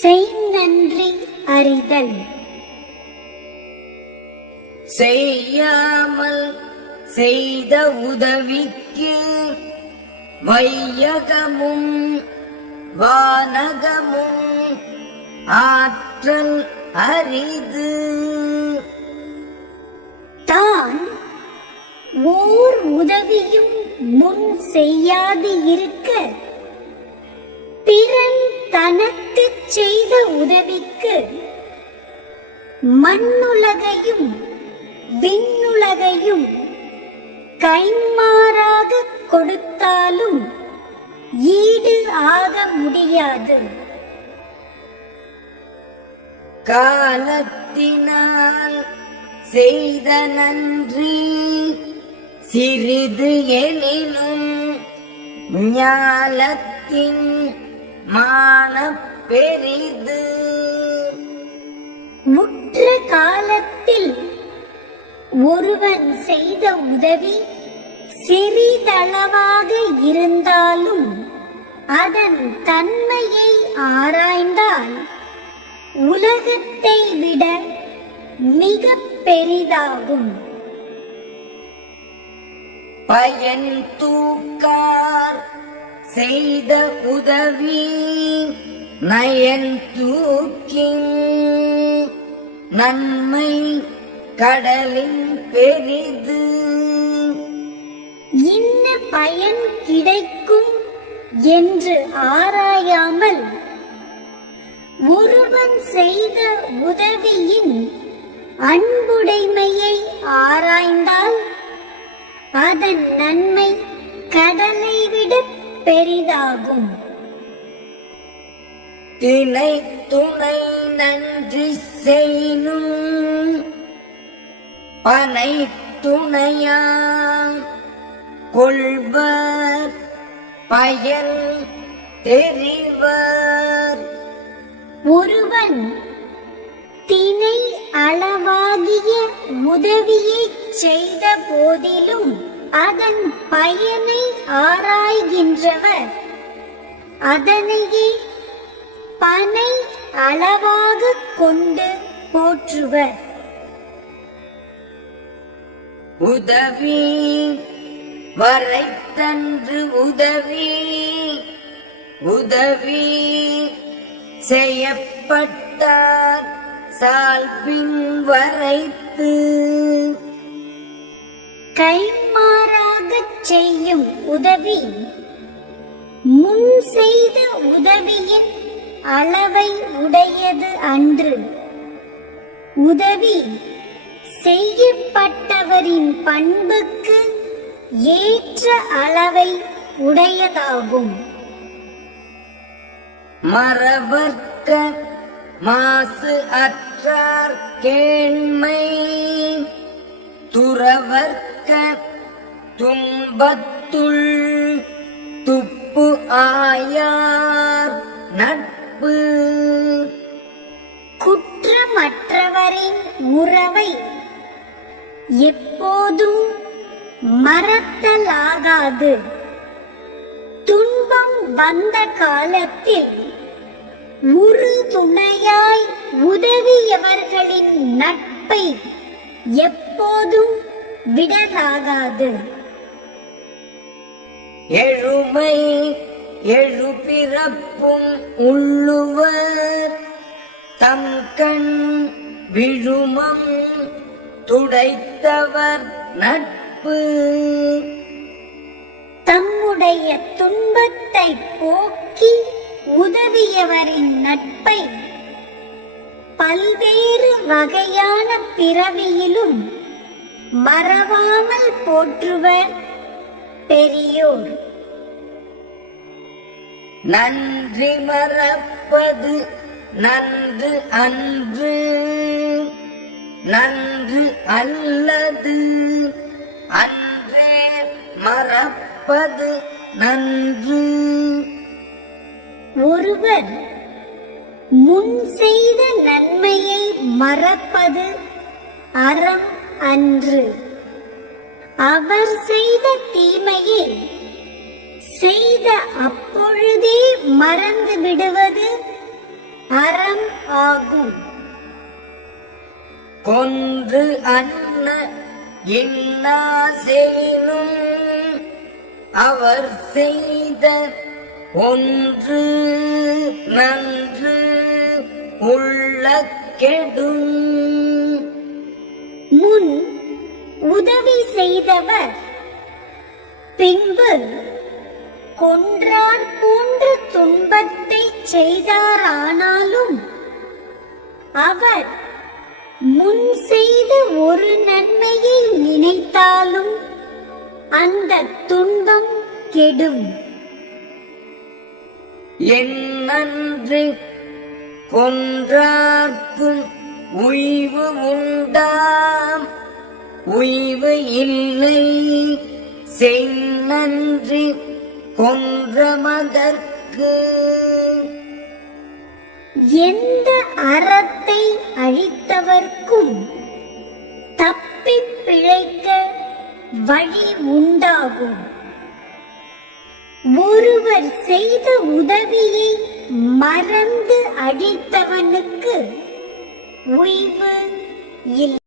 செய்நன்றி அறிதல். செய்யாமல் செய்த உதவிக்கு வையகமும் வானகமும் ஆற்றல் அரிது. தான் ஓர் உதவியும் முன் செய்யாது இருக்க பிறன் தனக்குச் செய்த உதவிக்கு மண்ணுலகையும் விண்ணுலகையும் கைமாறாக கொடுத்தாலும் ஈடு ஆக முடியாது. காலத்தினால் செய்த நன்றி சிறிது எனினும் ஞாலத்தின் மானப் பெரிது. முற்ற காலத்தில் ஒருவன் செய்த உதவி சிறிதளவாக இருந்தாலும் அதன் தன்மையை ஆராய்ந்தால் உலகத்தை விட மிக பெரிதாகும். பயன் தூக்கார் செய்த உதவி நயன் தூக்கின் நன்மை கடலின் பெரிது. இன்ன பயன் கிடைக்கும் என்று ஆராயாமல் ஒருவன் செய்த உதவியின் அன்புடைமையை ஆராய்ந்தால் அதன் நன்மை கடலை விட பெரிதாகும். தினை துணை நன்றி செய்னும் பனை துணையா கொள்வர் பயன் தெரிவர். ஒருவன் தினை அளவாகிய உதவியை செய்த போதிலும் அதன் பயனை ஆராய்கின்றவர் அதனையே பனை அளவாக கொண்டு போற்றுவர். உதவி வரைத்தன்று உதவி உதவி செய்யப்பட்டார் சால்பின் வரைத்து. கைமாறாகச் செய்யும் உதவி முன் செய்த உதவியின் அளவை உடையது அன்று. உதவி செய்யப்பட்டவரின் பண்புக்கு ஏற்ற அளவை உடையதாகும். மறவர்க்க மாசு அற்றார் கேண்மை துறவர்க்க துன்பத்துள் துப்பு ஆயார் நட்பு. குற்றமற்றவரின் உறவை எப்போதும் மறத்தலாகாது. துன்பம் வந்த காலத்தில் உறு துணையாய் உதவியவர்களின் நட்பை எப்போதும் விடலாகாது. எழுமை எழுபிறப்பும் உள்ளுவர் தம்கண் விழுமம் துடைத்தவர் நட்பு. தம்முடைய துன்பத்தை போக்கி உதவியவரின் நட்பை பல்வேறு வகையான பிறவியிலும் மறவாமல் போற்றுவர் பெரியோர். நன்றி மறப்பது நன்று அன்று நன்று அல்லது அன்றே மறப்பது நன்று. ஒருவர் முன் செய்த நன்மையை மறப்பது அறம் அன்று. அவர் செய்த தீமையை செய்த அப்பொழுதே மறந்து விடுவது அறம் ஆகும். கொன்று அன்ன இன்னா செய்னும் அவர் செய்த ஒன்று நன்று உள்ள கெடும். முன் உதவி செய்தவர் பின்பு கொன்றார் போன்ற துன்பத்தை செய்தாரானாலும் அவர் முன் செய்த ஒரு நன்மையை நினைத்தாலும் அந்த துன்பம் கெடும். என்னன்று கொன்றார்க்கும் உய்வு உண்டாம் உய்வு இல்லை செய்நன்றி கொன்றமதற்கு. எந்த அறத்தை அழித்தவர்க்கும் தப்பிப் பிழைக்க வழி உண்டாகும். ஒருவர் செய்த உதவியை மறந்து அழித்தவனுக்கு உய்வு இல்லை.